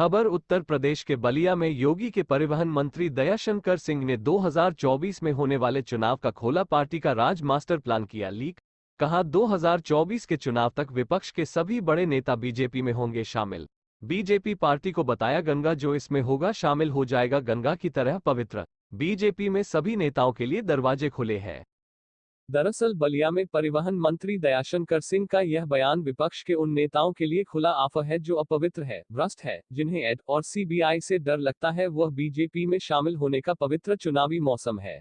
खबर उत्तर प्रदेश के बलिया में योगी के परिवहन मंत्री दयाशंकर सिंह ने 2024 में होने वाले चुनाव का खोला पार्टी का राज मास्टर प्लान किया लीक। कहा 2024 के चुनाव तक विपक्ष के सभी बड़े नेता बीजेपी में होंगे शामिल। बीजेपी पार्टी को बताया गंगा जो इसमें होगा शामिल हो जाएगा गंगा की तरह पवित्र। बीजेपी में सभी नेताओं के लिए दरवाजे खुले हैं। दरअसल बलिया में परिवहन मंत्री दयाशंकर सिंह का यह बयान विपक्ष के उन नेताओं के लिए खुला ऑफर है जो अपवित्र है, भ्रष्ट है, जिन्हें ईडी और सीबीआई से डर लगता है, वह बीजेपी में शामिल होने का पवित्र चुनावी मौसम है।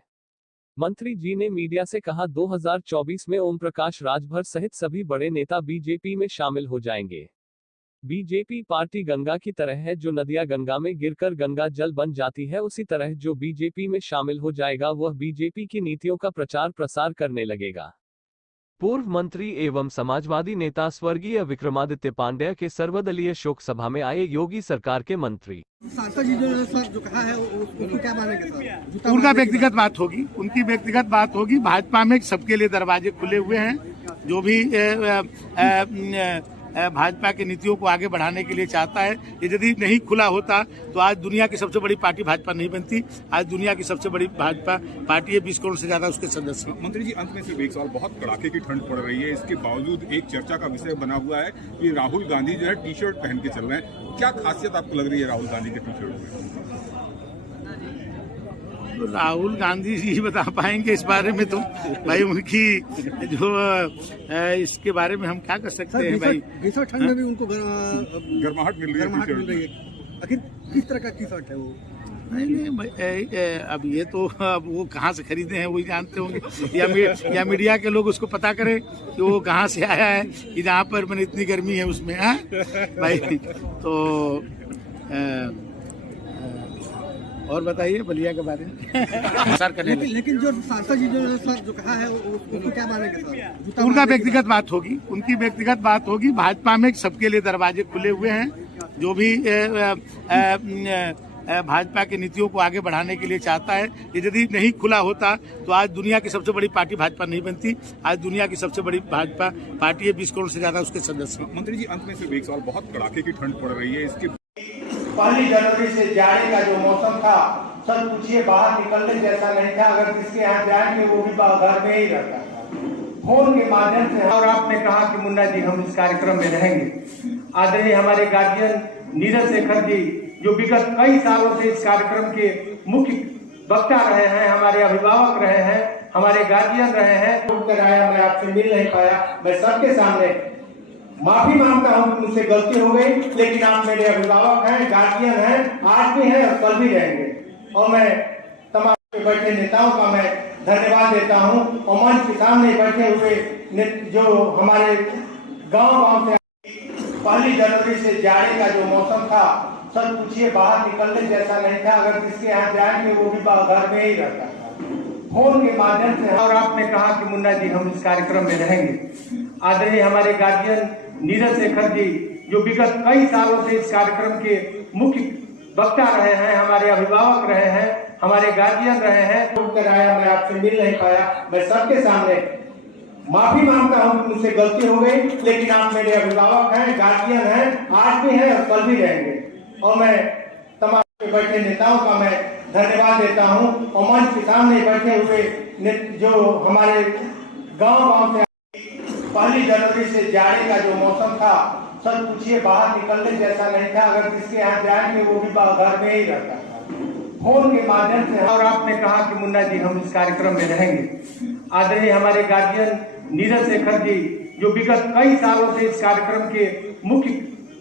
मंत्री जी ने मीडिया से कहा 2024 में ओम प्रकाश राजभर सहित सभी बड़े नेता बीजेपी में शामिल हो जाएंगे। बीजेपी पार्टी गंगा की तरह है, जो नदियां गंगा में गिरकर गंगा जल बन जाती है, उसी तरह जो बीजेपी में शामिल हो जाएगा वह बीजेपी की नीतियों का प्रचार प्रसार करने लगेगा। पूर्व मंत्री एवं समाजवादी नेता स्वर्गीय विक्रमादित्य पांडेय के सर्वदलीय शोक सभा में आए योगी सरकार के मंत्री। जो कहा है उसको क्या मानेंगे सर? उनका व्यक्तिगत बात होगी, उनकी व्यक्तिगत बात होगी। भाजपा में सबके लिए दरवाजे खुले हुए हैं। जो भी भाजपा की नीतियों को आगे बढ़ाने के लिए चाहता है, ये यदि नहीं खुला होता तो आज दुनिया की सबसे बड़ी पार्टी भाजपा नहीं बनती। आज दुनिया की सबसे बड़ी भाजपा पार्टी है, 20 करोड़ से ज्यादा उसके सदस्य। मंत्री जी, अंत में सिर्फ एक सवाल, बहुत कड़ाके की ठंड पड़ रही है, इसके बावजूद एक चर्चा का विषय बना हुआ है कि राहुल गांधी जो है टी शर्ट पहन के चल रहे हैं। क्या खासियत आपको लग रही है राहुल गांधी के टी शर्ट में? राहुल गांधी जी बता पाएंगे इस बारे में, तो भाई उनकी जो इसके बारे में हम क्या कर सकते हैं भाई। भीषण ठंड में भी उनको गर्माहट मिल रही है। आखिर किस तरह का टी शर्ट है वो? नहीं, अब ये तो अब वो कहाँ से खरीदे हैं वही जानते होंगे, या मीडिया के लोग उसको पता करें कि वो कहाँ से आया है कि जहाँ पर मैंने इतनी गर्मी है उसमें है भाई। तो और बताइए बलिया के बारे में। लेकिन जो सांसद जी जो कहा है उसको क्या मानेंगे सर? उनका व्यक्तिगत बात होगी, उनकी व्यक्तिगत बात होगी। भाजपा में सबके लिए दरवाजे खुले हुए हैं। जो भी भाजपा की नीतियों को आगे बढ़ाने के लिए चाहता है, ये यदि नहीं खुला होता तो आज दुनिया की सबसे बड़ी पार्टी भाजपा नहीं बनती। आज दुनिया की सबसे बड़ी भाजपा पार्टी है, 20 करोड़ से ज्यादा उसके सदस्य। मंत्री जी, अंत में सिर्फ एक सवाल, बहुत कड़ाके की ठंड पड़ रही है, इसके 1 जनवरी से जाड़े का जो मौसम था, सच पूछिए बाहर निकलने जैसा नहीं था। अगर किसके यहाँ जाएंगे वो भी घर में ही रहता था, फोन के माध्यम से। और आपने कहा कि मुन्ना जी हम इस कार्यक्रम में रहेंगे। आदरणीय हमारे गार्जियन नीरज शेखर जी, जो विगत कई सालों से इस कार्यक्रम के मुख्य वक्ता रहे हैं, हमारे अभिभावक रहे हैं, हमारे गार्जियन रहे हैं। मैं आपसे मिल नहीं पाया, मैं सबके सामने माफी मांगता हूं कि मुझसे गलती हो गई, लेकिन आप मेरे अभिभावक हैं, गार्जियन हैं, आज भी हैं और कल भी रहेंगे। और मैं तमाम बैठे नेताओं का मैं धन्यवाद देता हूं, और मंच के सामने बैठे हुए जो हमारे गांव से 1 जनवरी से जाड़े का जो मौसम था, सच पूछिए बाहर निकलने जैसा नहीं था। अगर किसके यहाँ जाएंगे वो भी घर में ही रहता था, फोन के माध्यम से। और आपने कहा कि मुन्ना जी हम इस कार्यक्रम में रहेंगे। आदरणीय हमारे गार्जियन नीरज शेखर जी, जो विगत कई सालों से इस कार्यक्रम के मुख्य वक्ता रहे हैं, हमारे अभिभावक रहे हैं, हमारे गार्जियन रहे हैं। मैं आपसे मिल नहीं पाया, मैं सबके सामने माफी मांगता हूं कि मुझसे गलती हो गई, लेकिन आप मेरे अभिभावक हैं, गार्जियन हैं, आज भी हैं और कल भी रहेंगे। और मैं तमाम बैठे नेताओं का मैं धन्यवाद देता हूं, और मंच के सामने बैठे हुए जो हमारे गांव से 1 जनवरी से जाड़े का जो मौसम था, सच पूछिए बाहर निकलने जैसा नहीं था। अगर किसके यहाँ जाएंगे वो भी घर में ही रहता था, फोन के माध्यम से। और आपने कहा कि मुन्ना जी हम इस कार्यक्रम में रहेंगे। आदरणीय हमारे गार्जियन नीरज शेखर जी, जो विगत कई सालों से इस कार्यक्रम के मुख्य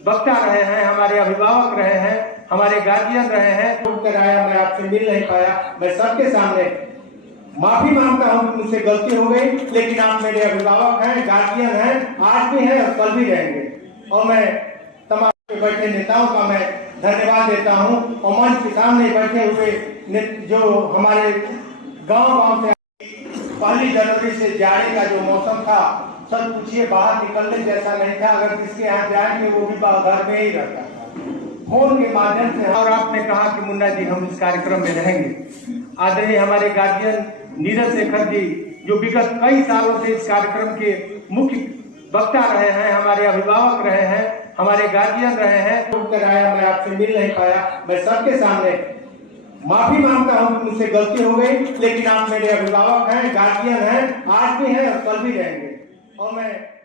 वक्ता रहे हैं, हमारे अभिभावक रहे हैं, हमारे गार्जियन रहे हैं। मैं आपसे मिल नहीं पाया, मैं सबके सामने माफी मांगता हूं कि मुझसे गलती हो गई, लेकिन आप मेरे अभिभावक हैं, गार्जियन हैं, आज भी हैं और कल भी रहेंगे। और मैं तमाम बैठे नेताओं का मैं धन्यवाद देता हूं, और मंच के सामने बैठे हुए जो हमारे गांव से 1 जनवरी से जाड़े का जो मौसम था, सच पूछिए बाहर निकलने जैसा नहीं था। अगर किसके यहाँ जाएंगे वो भी घर में ही रहता था, फोन के माध्यम से। और आपने कहा कि मुन्ना जी हम इस कार्यक्रम में रहेंगे। आदरणीय हमारे गार्जियन नीरज शेखर जी, जो विगत कई सालों से इस कार्यक्रम के मुख्य वक्ता रहे हैं, हमारे अभिभावक रहे हैं, हमारे गार्जियन रहे हैं। छूट कर आया, मैं आपसे मिल नहीं पाया। मैं सबके सामने माफी मांगता हूँ कि मुझसे गलती हो गई, लेकिन आप मेरे अभिभावक हैं, गार्जियन हैं, आज भी हैं और कल भी रहेंगे। और मैं